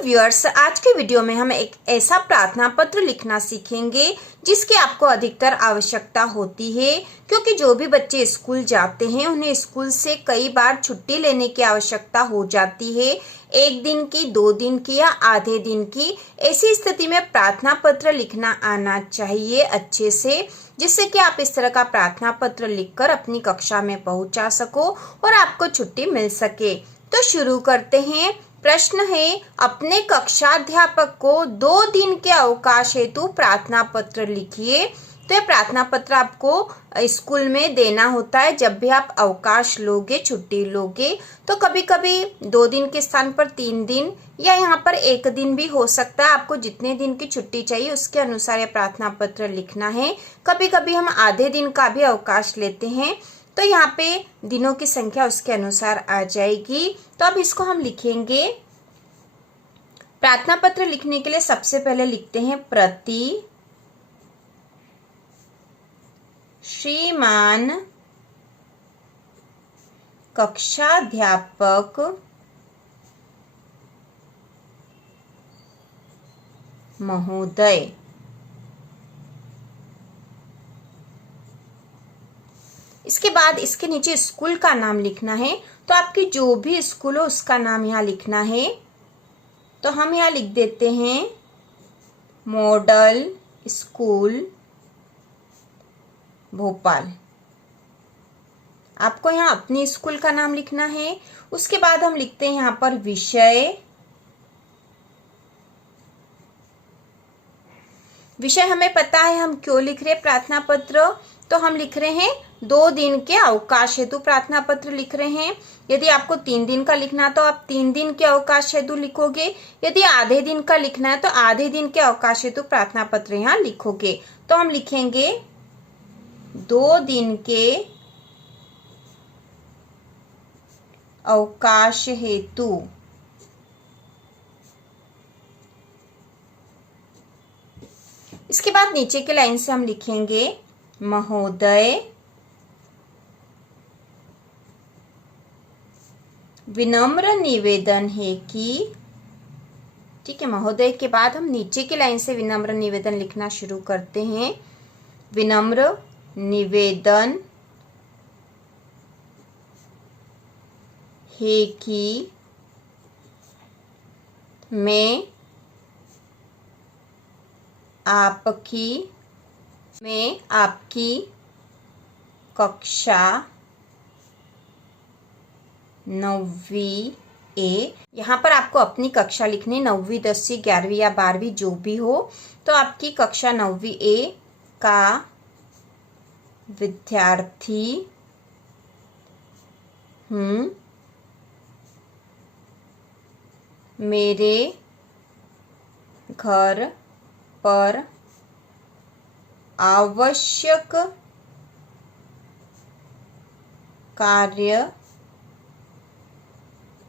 Hello viewers, आज के video में हम एक ऐसा प्रार्थना पत्र लिखना सीखेंगे जिसकी आपको अधिकतर आवश्यकता होती है, क्योंकि जो भी बच्चे स्कूल जाते हैं उन्हें स्कूल से कई बार छुट्टी लेने की आवश्यकता हो जाती है। 1 दिन की, 2 दिन की या आधे दिन की। ऐसी स्थिति में प्रार्थना पत्र लिखना आना चाहिए अच्छे से, जिससे कि आप इस तरह का प्रार्थना पत्र लिखकर अपनी कक्षा में पहुंचा सको और आपको छुट्टी मिल सके। तो शुरू करते हैं। प्रश्न है, अपने कक्षाध्यापक को 2 दिन के अवकाश हेतु प्रार्थना पत्र लिखिए। तो ये प्रार्थना पत्र आपको स्कूल में देना होता है जब भी आप अवकाश लोगे, छुट्टी लोगे। तो कभी कभी 2 दिन के स्थान पर 3 दिन या यहाँ पर 1 दिन भी हो सकता है। आपको जितने दिन की छुट्टी चाहिए उसके अनुसार यह प्रार्थना पत्र लिखना है। कभी कभी हम आधे दिन का भी अवकाश लेते हैं, तो यहाँ पे दिनों की संख्या उसके अनुसार आ जाएगी। तो अब इसको हम लिखेंगे। प्रार्थना पत्र लिखने के लिए सबसे पहले लिखते हैं प्रति श्रीमान कक्षाध्यापक महोदय। इसके बाद इसके नीचे स्कूल का नाम लिखना है। तो आपकी जो भी स्कूल हो उसका नाम यहाँ लिखना है। तो हम यहाँ लिख देते हैं मॉडल स्कूल भोपाल। आपको यहाँ अपनी स्कूल का नाम लिखना है। उसके बाद हम लिखते हैं यहाँ पर विषय। विषय हमें पता है हम क्यों लिख रहे हैं प्रार्थना पत्र। तो हम लिख रहे हैं 2 दिन के अवकाश हेतु प्रार्थना पत्र लिख रहे हैं। यदि आपको 3 दिन का लिखना है तो आप 3 दिन के अवकाश हेतु लिखोगे। यदि आधे दिन का लिखना है तो आधे दिन के अवकाश हेतु प्रार्थना पत्र यहाँ लिखोगे। तो हम लिखेंगे 2 दिन के अवकाश हेतु इसके बाद नीचे के लाइन से हम लिखेंगे महोदय, विनम्र निवेदन है कि। ठीक है, महोदय के बाद हम नीचे की लाइन से विनम्र निवेदन लिखना शुरू करते हैं। विनम्र निवेदन है कि मैं आपकी कक्षा 9वीं ए। यहाँ पर आपको अपनी कक्षा लिखनी, 9वीं, 10वीं, 11वीं या 12वीं जो भी हो। तो आपकी कक्षा 9वीं ए का विद्यार्थी हूँ। मेरे घर पर आवश्यक कार्य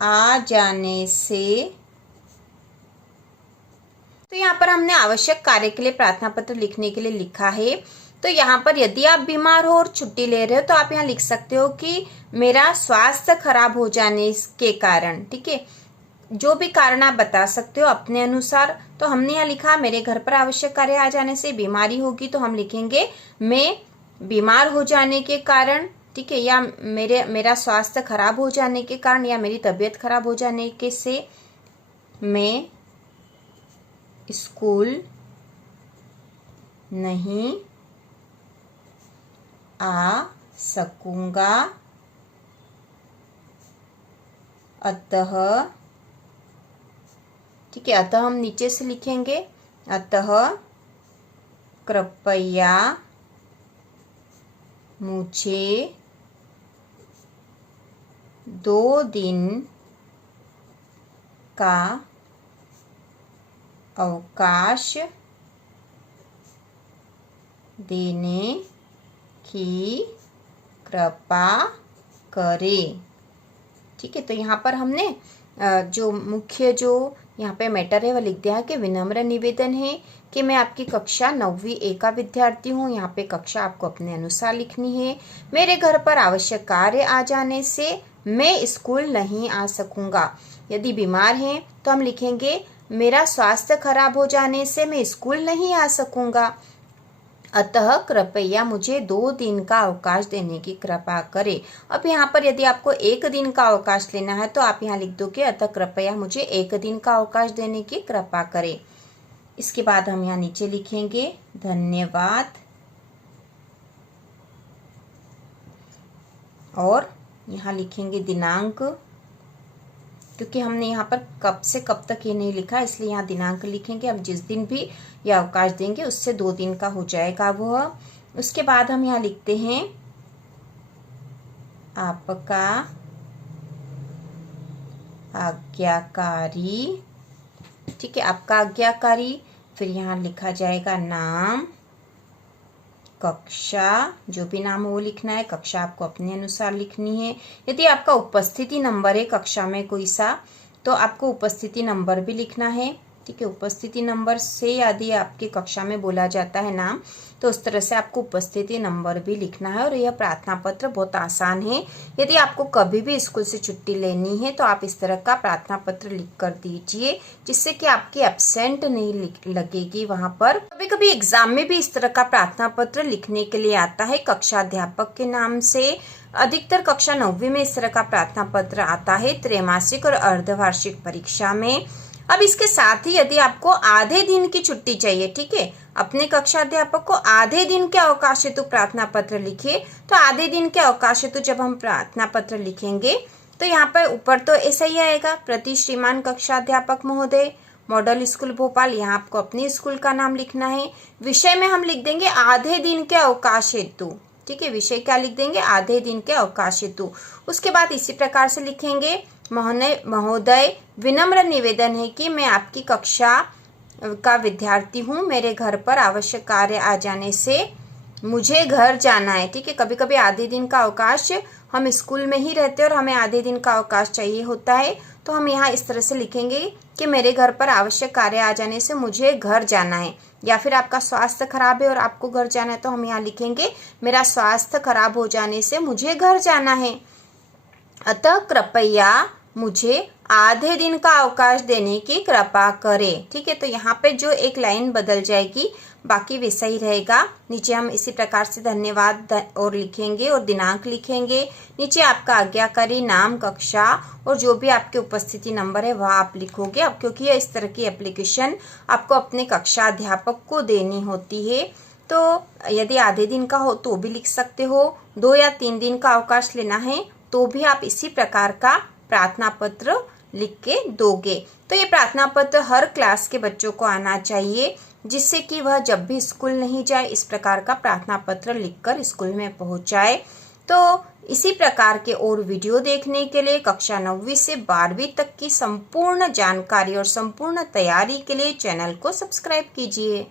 आ जाने से। तो यहाँ पर हमने आवश्यक कार्य के लिए प्रार्थना पत्र लिखने के लिए लिखा है। तो यहाँ पर यदि आप बीमार हो और छुट्टी ले रहे हो तो आप यहाँ लिख सकते हो कि मेरा स्वास्थ्य खराब हो जाने के कारण। ठीक है, जो भी कारण आप बता सकते हो अपने अनुसार। तो हमने यहाँ लिखा मेरे घर पर आवश्यक कार्य आ जाने से बीमारी होगी, तो हम लिखेंगे मैं बीमार हो जाने के कारण। ठीक है, या मेरा स्वास्थ्य खराब हो जाने के कारण, या मेरी तबीयत खराब हो जाने के से मैं स्कूल नहीं आ सकूंगा। अतः, ठीक है, अतः हम नीचे से लिखेंगे अतः कृपया मुझे 2 दिन का अवकाश देने की कृपा करें। ठीक है, तो यहाँ पर हमने जो मुख्य जो यहाँ पे मैटर है वह लिख दिया है कि विनम्र निवेदन है कि मैं आपकी कक्षा 9वीं ए का विद्यार्थी हूँ। यहाँ पे कक्षा आपको अपने अनुसार लिखनी है। मेरे घर पर आवश्यक कार्य आ जाने से मैं स्कूल नहीं आ सकूंगा। यदि बीमार हैं तो हम लिखेंगे मेरा स्वास्थ्य खराब हो जाने से मैं स्कूल नहीं आ सकूंगा, अतः कृपया मुझे 2 दिन का अवकाश देने की कृपा करें। अब यहाँ पर यदि आपको 1 दिन का अवकाश लेना है तो आप यहाँ लिख दोगे अतः कृपया मुझे 1 दिन का अवकाश देने की कृपा करें। इसके बाद हम यहाँ नीचे लिखेंगे धन्यवाद और यहाँ लिखेंगे दिनांक, क्योंकि हमने यहाँ पर कब से कब तक ये नहीं लिखा इसलिए यहाँ दिनांक लिखेंगे। हम जिस दिन भी यह अवकाश देंगे उससे 2 दिन का हो जाएगा वह। उसके बाद हम यहाँ लिखते हैं आपका आज्ञाकारी, ठीक है, आपका आज्ञाकारी। फिर यहाँ लिखा जाएगा नाम, कक्षा, जो भी नाम हो वो लिखना है, कक्षा आपको अपने अनुसार लिखनी है। यदि आपका उपस्थिति नंबर है कक्षा में कोई सा तो आपको उपस्थिति नंबर भी लिखना है, ठीक है। उपस्थिति नंबर से यदि आपकी कक्षा में बोला जाता है नाम तो उस तरह से आपको उपस्थिति नंबर भी लिखना है। और यह प्रार्थना पत्र बहुत आसान है। यदि आपको कभी भी स्कूल से छुट्टी लेनी है तो आप इस तरह का प्रार्थना पत्र लिख कर दीजिए, जिससे कि आपकी एब्सेंट नहीं लगेगी वहां पर। कभी कभी एग्जाम में भी इस तरह का प्रार्थना पत्र लिखने के लिए आता है कक्षा अध्यापक के नाम से। अधिकतर कक्षा 9वीं में इस तरह का प्रार्थना पत्र आता है, त्रैमासिक और अर्धवार्षिक परीक्षा में। अब इसके साथ ही यदि आपको आधे दिन की छुट्टी चाहिए, ठीक है, अपने कक्षा अध्यापक को आधे दिन के अवकाश हेतु प्रार्थना पत्र लिखिए। तो आधे दिन के अवकाश हेतु जब हम प्रार्थना पत्र लिखेंगे तो यहाँ पर ऊपर तो ऐसा ही आएगा, प्रति श्रीमान कक्षा अध्यापक महोदय, मॉडल स्कूल भोपाल। यहाँ आपको अपने स्कूल का नाम लिखना है। विषय में हम लिख देंगे आधे दिन के अवकाश हेतु, ठीक है, विषय क्या लिख देंगे आधे दिन के अवकाश हेतु। उसके बाद इसी प्रकार से लिखेंगे महोदय विनम्र निवेदन है कि मैं आपकी कक्षा का विद्यार्थी हूँ, मेरे घर पर आवश्यक कार्य आ जाने से मुझे घर जाना है, ठीक है। कभी कभी आधे दिन का अवकाश हम स्कूल में ही रहते हैं और हमें आधे दिन का अवकाश चाहिए होता है, तो हम यहाँ इस तरह से लिखेंगे कि मेरे घर पर आवश्यक कार्य आ जाने से मुझे घर जाना है। या फिर आपका स्वास्थ्य खराब है और आपको घर जाना है तो हम यहाँ लिखेंगे मेरा स्वास्थ्य खराब हो जाने से मुझे घर जाना है, अतः कृपया मुझे आधे दिन का अवकाश देने की कृपा करें, ठीक है। तो यहाँ पे जो एक लाइन बदल जाएगी बाकी वैसा ही रहेगा। नीचे हम इसी प्रकार से धन्यवाद और लिखेंगे और दिनांक लिखेंगे। नीचे आपका आज्ञाकारी, नाम, कक्षा और जो भी आपके उपस्थिति नंबर है वह आप लिखोगे। अब क्योंकि ये इस तरह की एप्लीकेशन आपको अपने कक्षा अध्यापक को देनी होती है तो यदि आधे दिन का हो तो भी लिख सकते हो, 2 या 3 दिन का अवकाश लेना है तो भी आप इसी प्रकार का प्रार्थना पत्र लिख के दोगे। तो ये प्रार्थना पत्र हर क्लास के बच्चों को आना चाहिए, जिससे कि वह जब भी स्कूल नहीं जाए इस प्रकार का प्रार्थना पत्र लिखकर स्कूल में पहुंच जाए। तो इसी प्रकार के और वीडियो देखने के लिए कक्षा 9वीं से 12वीं तक की संपूर्ण जानकारी और संपूर्ण तैयारी के लिए चैनल को सब्सक्राइब कीजिए।